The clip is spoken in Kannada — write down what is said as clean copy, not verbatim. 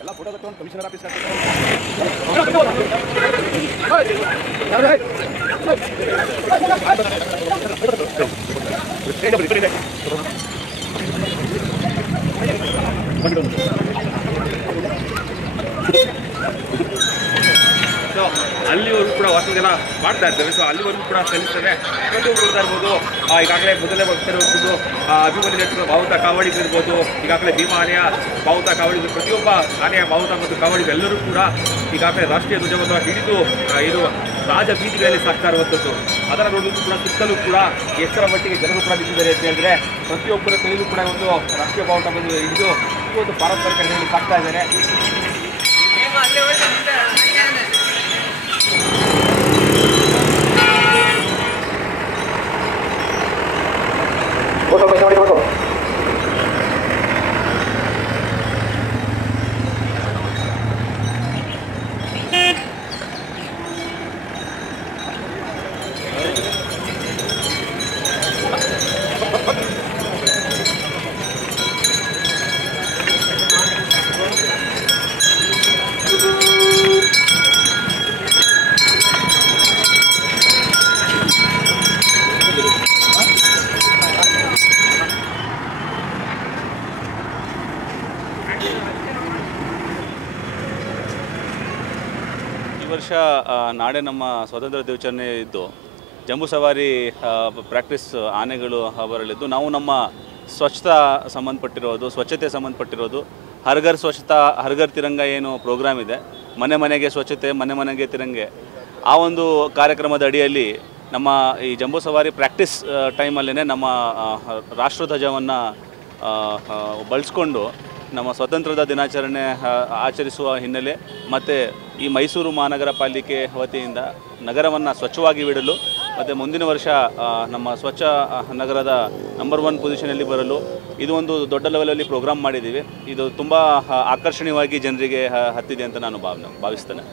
ಎಲ್ಲ ಫೋಟೋ ತಗೊಂಡು ಕಮಿಷನರ್ ಆಫೀಸ್ ಅಲ್ಲಿವರೆಗೂ ಕೂಡ ಹೊಸ ಜನ ಮಾಡ್ತಾ ಇರ್ತೇವೆ. ಸೊ ಅಲ್ಲಿವರೆಗೂ ಕೂಡ ಸಲ್ಲಿಸ್ತೇವೆ. ಪ್ರತಿಯೊಬ್ಬರು ಇರ್ಬೋದು. ಈಗಾಗಲೇ ಮೊದಲೇ ಬರ್ತಿರೋದು ಅಭಿಮನ್ಯು ಬಾವುಟ ಕಾವಡಿಗಳಿರ್ಬೋದು, ಈಗಾಗಲೇ ಭೀಮಾ ಆನೆಯ ಬಾವುಟ ಕಾವಡಿಗಳು, ಪ್ರತಿಯೊಬ್ಬ ಆನೆಯ ಬಾವುಟ ಮತ್ತು ಕಾವಡಿಗಳು ಎಲ್ಲರೂ ಕೂಡ ಈಗಾಗಲೇ ರಾಷ್ಟ್ರೀಯ ಧ್ವಜವನ್ನು ಹಿಡಿದು ಇದು ರಾಜ ಬೀದಿಗಳಲ್ಲಿ ಸಾಕ್ತಾ ಇರುವಂಥದ್ದು. ಅದರ ನೋಡೋದು ಕೂಡ ಸುತ್ತಲೂ ಕೂಡ ಎಷ್ಟರ ಮಟ್ಟಿಗೆ ಜನರು ಕೂಡ ನಿಂತಿದ್ದಾರೆ ಅಂತ ಹೇಳಿದ್ರೆ ಪ್ರತಿಯೊಬ್ಬರ ಕೈಲೂ ಕೂಡ ಒಂದು ರಾಷ್ಟ್ರೀಯ ಬಾವುಟ ಬಂದು ಹಿಡಿದು ಒಂದು ಪಾರಂಪರಿಕ ನೆಲೆಯಲ್ಲಿ ಸಾಕ್ತಾ ಇದ್ದಾರೆ. ವರ್ಷ ನಾಳೆ ನಮ್ಮ ಸ್ವಾತಂತ್ರ್ಯ ದಿನಾಚರಣೆ ಇದ್ದು ಜಂಬೂ ಸವಾರಿ ಪ್ರಾಕ್ಟೀಸ್ ಆನೆಗಳು ಬರಲಿದ್ದು ನಾವು ನಮ್ಮ ಸ್ವಚ್ಛತಾ ಸಂಬಂಧಪಟ್ಟಿರೋದು, ಸ್ವಚ್ಛತೆ ಸಂಬಂಧಪಟ್ಟಿರೋದು, ಹರ್ಘರ್ ಸ್ವಚ್ಛತಾ ಹರ್ಘರ್ ತಿರಂಗ ಏನು ಪ್ರೋಗ್ರಾಮ್ ಇದೆ, ಮನೆ ಮನೆಗೆ ಸ್ವಚ್ಛತೆ ಮನೆ ಮನೆಗೆ ತಿರಂಗೆ, ಆ ಒಂದು ಕಾರ್ಯಕ್ರಮದ ಅಡಿಯಲ್ಲಿ ನಮ್ಮ ಈ ಜಂಬೂ ಸವಾರಿ ಪ್ರಾಕ್ಟೀಸ್ ಟೈಮಲ್ಲೇ ನಮ್ಮ ರಾಷ್ಟ್ರಧ್ವಜವನ್ನು ಬಳಸ್ಕೊಂಡು ನಮ್ಮ ಸ್ವತಂತ್ರದ ದಿನಾಚರಣೆ ಆಚರಿಸುವ ಹಿನ್ನೆಲೆ ಮತ್ತು ಈ ಮೈಸೂರು ಮಹಾನಗರ ಪಾಲಿಕೆ ವತಿಯಿಂದ ನಗರವನ್ನು ಸ್ವಚ್ಛವಾಗಿ ಬಿಡಲು ಮತ್ತು ಮುಂದಿನ ವರ್ಷ ನಮ್ಮ ಸ್ವಚ್ಛ ನಗರದ ನಂಬರ್ 1 ಪೊಸಿಷನಲ್ಲಿ ಬರಲು ಇದು ಒಂದು ದೊಡ್ಡ ಲೆವೆಲಲ್ಲಿ ಪ್ರೋಗ್ರಾಮ್ ಮಾಡಿದ್ದೀವಿ. ಇದು ತುಂಬ ಆಕರ್ಷಣೀಯವಾಗಿ ಜನರಿಗೆ ಹತ್ತಿದೆ ಅಂತ ನಾನು ಭಾವಿಸ್ತೇನೆ.